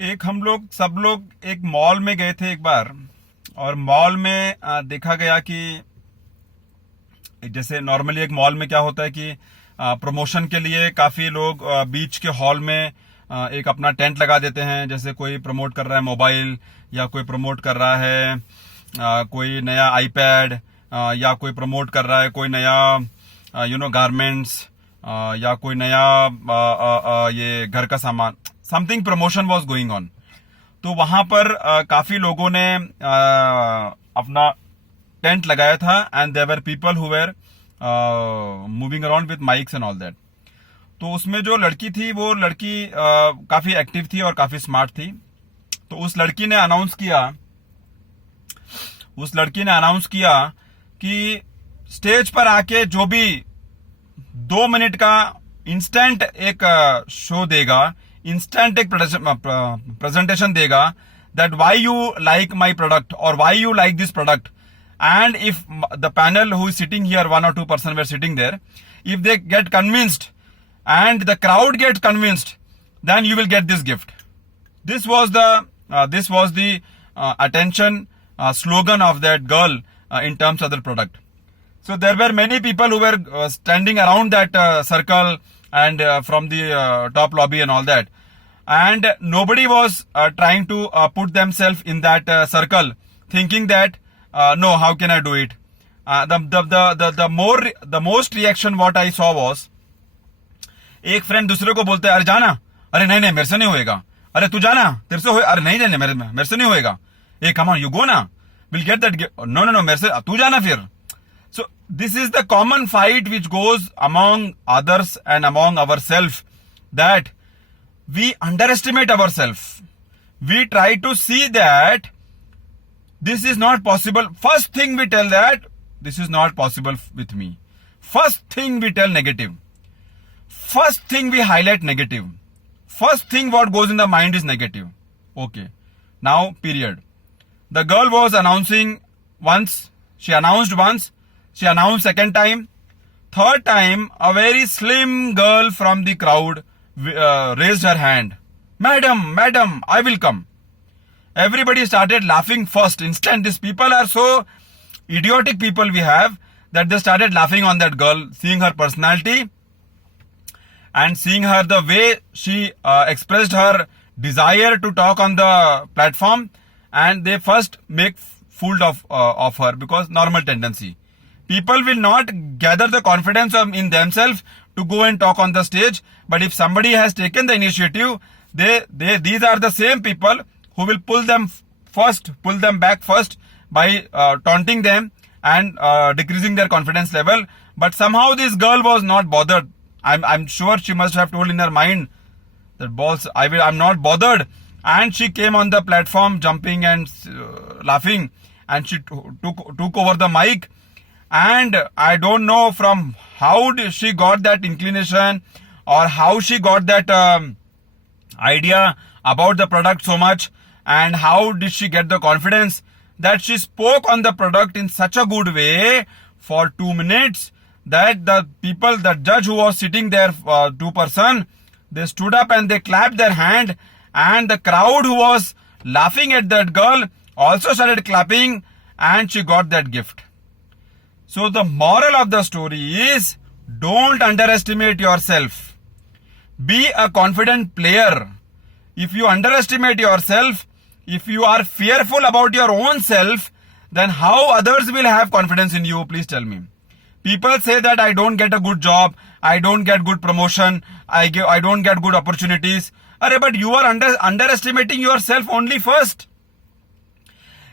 एक हम लोग सब लोग एक मॉल में गए थे एक बार। और मॉल में देखा गया कि जैसे नॉर्मली एक मॉल में क्या होता है कि प्रमोशन के लिए काफी लोग बीच के हॉल में एक अपना टेंट लगा देते हैं। जैसे कोई प्रमोट कर रहा है मोबाइल, या कोई प्रमोट कर रहा है कोई नया आईपैड, या कोई प्रमोट कर रहा है कोई नया गारमेंट्स, या कोई नया ये घर का सामान। Something promotion was going on. तो वहां पर काफी लोगों ने अपना टेंट लगाया था, and there were people who were moving around with mics and all that. तो उसमें जो लड़की थी वो लड़की काफी एक्टिव थी और काफी स्मार्ट थी। तो उस लड़की ने अनाउंस किया कि स्टेज पर आके जो भी 2 मिनट का इंस्टेंट एक शो देगा, इंस्टेंट एक प्रेजेंटेशन देगा, that why you like my product और why you like this product. And if the panel who is sitting here, 1 or 2 person were sitting there, if they get convinced and the crowd gets convinced, then you will get this gift. This was the attention slogan of that girl in terms of the product. So there were many people who were standing around that circle and from the top lobby and all that, and nobody was trying to put themselves in that circle, thinking that no, how can I do it? The most reaction what I saw was, एक friend दूसरे को बोलते हैं अरे जाना, अरे नहीं नहीं मेरे से नहीं होएगा, अरे तू जाना तेरे से हो, अरे नहीं नहीं मेरे से नहीं होएगा, ए कम ऑन यू गो ना, will get that, no no no मेरे से तू जाना फिर। So this is the common fight which goes among others and among our self, that we underestimate our self. We try to see that this is not possible. First thing we tell that this is not possible with me. First thing we tell negative. First thing we highlight negative. First thing what goes in the mind is negative. Okay. Now, period. The girl was announcing once. She announced once. She announced second time. Third time, a very slim girl from the crowd raised her hand. Madam, I will come. Everybody started laughing first instant. These people are so idiotic people we have, that they started laughing on that girl, seeing her personality and seeing her the way she expressed her desire to talk on the platform, and they first make fool of her, because normal tendency. People will not gather the confidence in themselves to go and talk on the stage, but if somebody has taken the initiative, these are the same people who will pull them back first by taunting them and decreasing their confidence level. But somehow this girl was not bothered. I'm sure she must have told in her mind that boss, I'm not bothered. And she came on the platform jumping and laughing, and she took over the mic. And I don't know from how she got that inclination, or how she got that idea about the product so much, and how did she get the confidence that she spoke on the product in such a good way for 2 minutes, that the judge who was sitting there, 2 person, they stood up and they clapped their hand, and the crowd who was laughing at that girl also started clapping, and she got that gift. So the moral of the story is, don't underestimate yourself. Be a confident player. If you underestimate yourself, if you are fearful about your own self, then how others will have confidence in you? Please tell me. People say that I don't get a good job, I don't get good promotion, I don't get good opportunities. But you are underestimating yourself only first.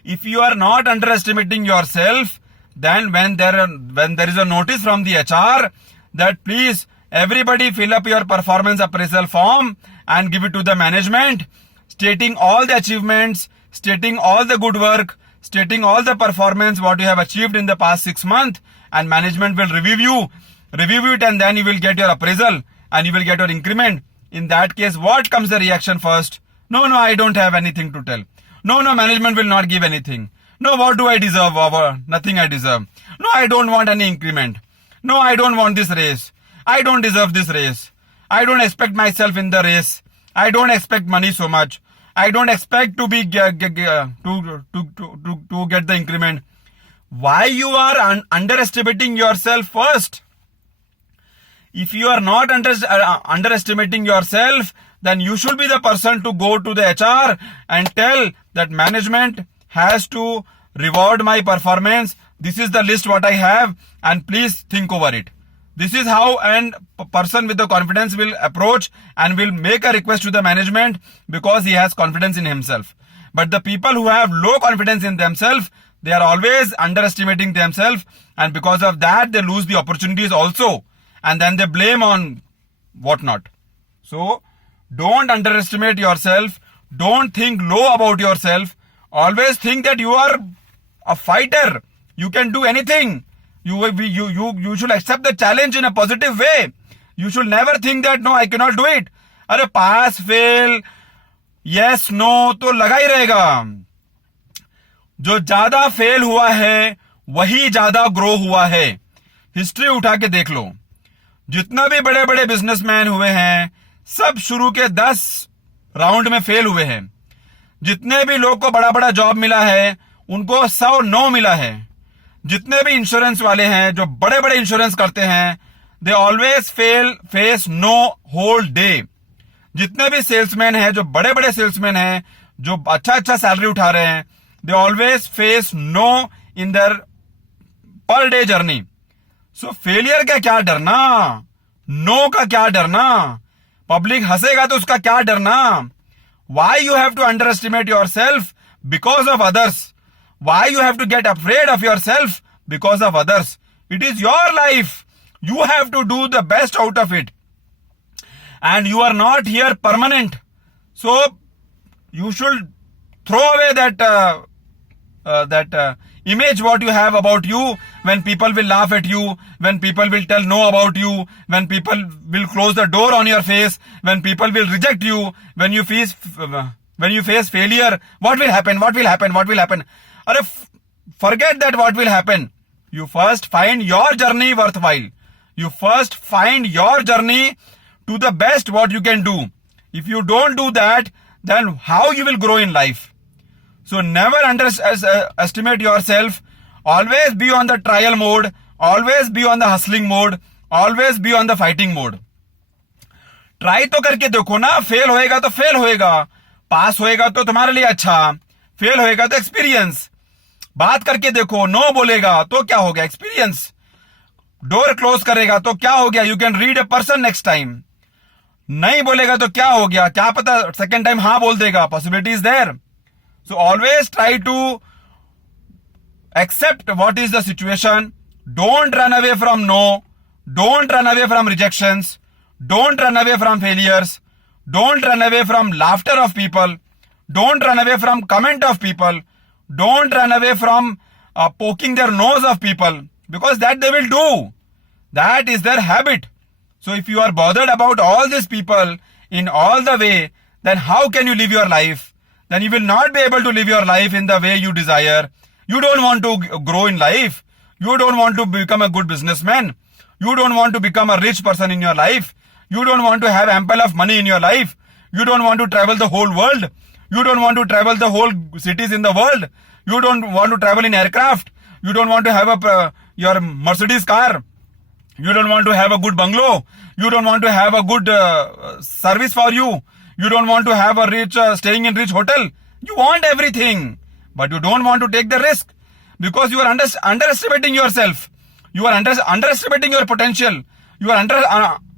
If you are not underestimating yourself, then when there is a notice from the HR that please everybody fill up your performance appraisal form and give it to the management, stating all the achievements, stating all the good work, stating all the performance what you have achieved in the past 6 months, and management will review it, and then you will get your appraisal and you will get your increment. In that case, what comes the reaction first? No, I don't have anything to tell. No, management will not give anything. No, what do I deserve? Nothing I deserve. No, I don't want any increment. No, I don't want this raise. I don't deserve this raise. I don't expect myself in the race. I don't expect money so much. I don't expect to be to get the increment. Why you are underestimating yourself first? If you are not underestimating yourself, then you should be the person to go to the HR and tell that management has to reward my performance. This is the list what I have, and please think over it. This is how a person with the confidence will approach and will make a request to the management, because he has confidence in himself. But the people who have low confidence in themselves, they are always underestimating themselves, and because of that they lose the opportunities also, and then they blame on whatnot. So don't underestimate yourself. Don't think low about yourself. Always think that you are a fighter. You can do anything. You should accept the challenge in a positive way. You should never think that no, I cannot do it. अरे pass fail yes no तो लगा ही रहेगा. जो ज्यादा fail हुआ है वही ज्यादा ग्रो हुआ है. हिस्ट्री उठा के देख लो. जितना भी बड़े बड़े बिजनेसमैन हुए हैं सब शुरू के 10 राउंड में फेल हुए हैं. जितने भी लोग को बड़ा बड़ा जॉब मिला है उनको 100 नो मिला है. जितने भी इंश्योरेंस वाले हैं जो बड़े बड़े इंश्योरेंस करते हैं, they always face no whole day. जितने भी सेल्समैन हैं जो बड़े बड़े सेल्समैन हैं जो अच्छा सैलरी उठा रहे हैं, they always face no in their per day journey. So failure का क्या डरना, नो का क्या डरना, पब्लिक हंसेगा तो उसका क्या डरना. Why you have to underestimate yourself because of others? Why you have to get afraid of yourself because of others? It is your life. You have to do the best out of it. And you are not here permanent. So you should throw away that image what you have about you, when people will laugh at you, when people will tell no about you, when people will close the door on your face, when people will reject you, when you face failure. What will happen? Forget that what will happen. You first find your journey worthwhile. You first find your journey to the best what you can do. If you don't do that, then how you will grow in life? So never underestimate yourself. Always be on the trial mode. Always be on the hustling mode. Always be on the fighting mode. Try तो करके देखो ना. Fail होएगा तो fail होएगा, पास होएगा तो तुम्हारे लिए अच्छा, फेल होएगा तो एक्सपीरियंस. बात करके देखो, नो बोलेगा तो क्या हो गया, एक्सपीरियंस. डोर क्लोज करेगा तो क्या हो गया, you can read a person next time. नहीं बोलेगा तो क्या हो गया, क्या पता सेकेंड टाइम हाँ बोल देगा, possibility is there. So always try to accept what is the situation. Don't run away from no. Don't run away from rejections. Don't run away from failures. Don't run away from laughter of people. Don't run away from comment of people. Don't run away from poking their nose of people, because that they will do. That is their habit. So if you are bothered about all these people in all the way, then how can you live your life? Then you will not be able to live your life in the way you desire. You don't want to grow in life. You don't want to become a good businessman. You don't want to become a rich person in your life. You don't want to have ample of money in your life. You don't want to travel the whole world. You don't want to travel the whole cities in the world. You don't want to travel in aircraft. You don't want to have your Mercedes car. You don't want to have a good bungalow. You don't want to have a good service for you. You don't want to have a rich, staying in rich hotel. You want everything, but you don't want to take the risk, because you are underestimating yourself. You are underestimating your potential. You are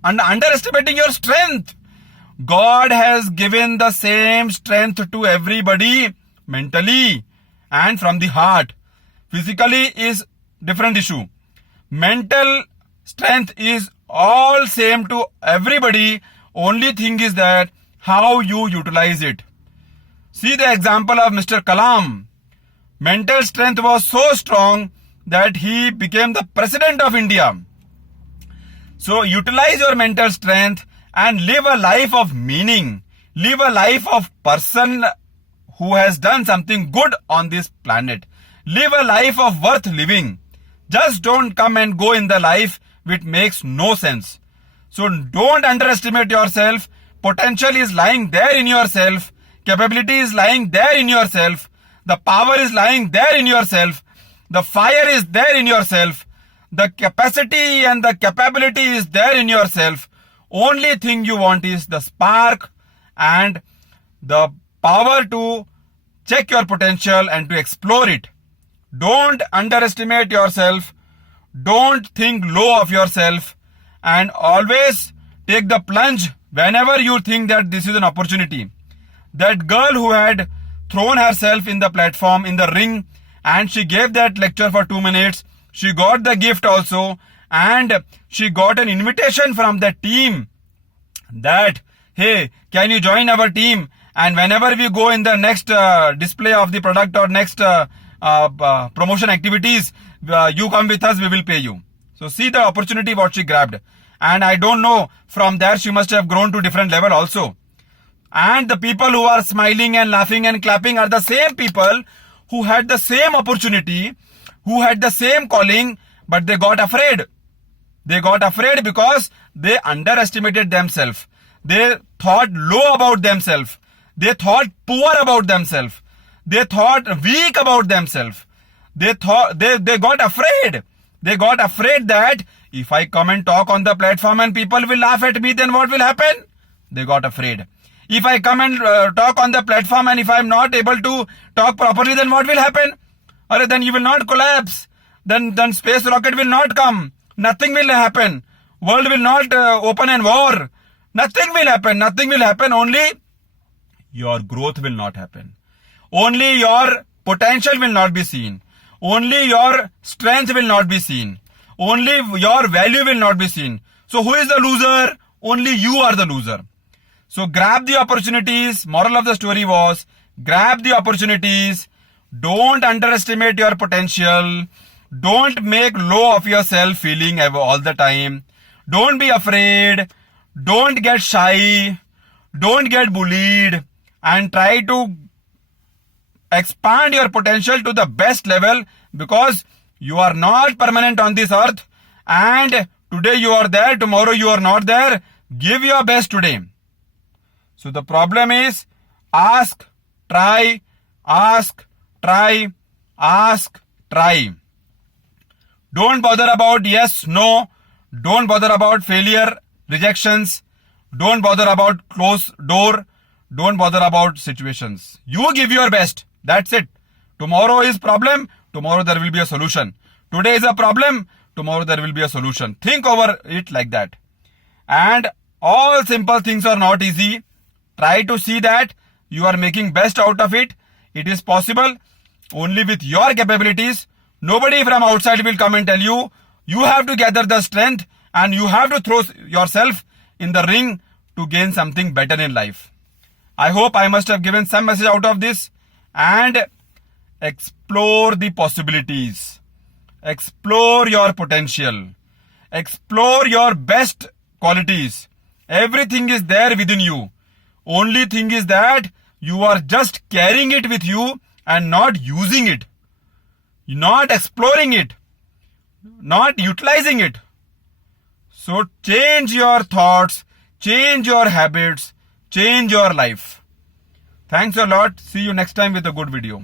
underestimating your strength. God has given the same strength to everybody, mentally and from the heart. Physically is different issue. Mental strength is all same to everybody. Only thing is that how you utilize it. See the example of Mr. Kalam. Mental strength was so strong that he became the president of India. So utilize your mental strength and live a life of meaning. Live a life of person who has done something good on this planet. Live a life of worth living. Just don't come and go in the life which makes no sense. So don't underestimate yourself. Potential is lying there in yourself. capability is lying there in yourself. The power is lying there in yourself. The fire is there in yourself. The capacity and the capability is there in yourself. Only thing you want is the spark and the power to check your potential and to explore it. Don't underestimate yourself. Don't think low of yourself, and always take the plunge whenever you think that this is an opportunity. That girl who had thrown herself in the platform, in the ring, and she gave that lecture for 2 minutes. She got the gift also, and she got an invitation from the team that, hey, can you join our team? And whenever we go in the next display of the product or next promotion activities, you come with us, we will pay you. So see the opportunity what she grabbed. And I don't know, from there she must have grown to different level also. And the people who are smiling and laughing and clapping are the same people who had the same opportunity, who had the same calling, but they got afraid. They got afraid because they underestimated themselves. They thought low about themselves. They thought poor about themselves. They thought weak about themselves. They got afraid. They got afraid that if I come and talk on the platform and people will laugh at me, then what will happen? They got afraid. If I come and talk on the platform and if I am not able to talk properly, then what will happen? Or then you will not collapse. Then space rocket will not come. Nothing will happen. World will not open and war. Nothing will happen. Nothing will happen. Only your growth will not happen. Only your potential will not be seen. Only your strength will not be seen. Only your value will not be seen. So who is the loser? Only you are the loser. So grab the opportunities. Moral of the story was, grab the opportunities. Don't underestimate your potential. Don't make low of yourself feeling all the time. Don't be afraid. Don't get shy. Don't get bullied. And try to expand your potential to the best level, because you are not permanent on this earth. And today you are there, tomorrow you are not there. Give your best today. So the problem is, ask, try, ask, try, ask, try. Don't bother about yes, no. Don't bother about failure, rejections. Don't bother about closed door. Don't bother about situations. You give your best. That's it. Tomorrow is problem. Tomorrow there will be a solution. Today is a problem. Tomorrow there will be a solution. Think over it like that. And all simple things are not easy. Try to see that you are making best out of it. It is possible only with your capabilities. Nobody from outside will come and tell you. You have to gather the strength and you have to throw yourself in the ring to gain something better in life. I hope I must have given some message out of this. And explore the possibilities. Explore your potential. Explore your best qualities. Everything is there within you. Only thing is that you are just carrying it with you and not using it. Not exploring it. Not utilizing it. So change your thoughts. Change your habits. Change your life. Thanks a lot. See you next time with a good video.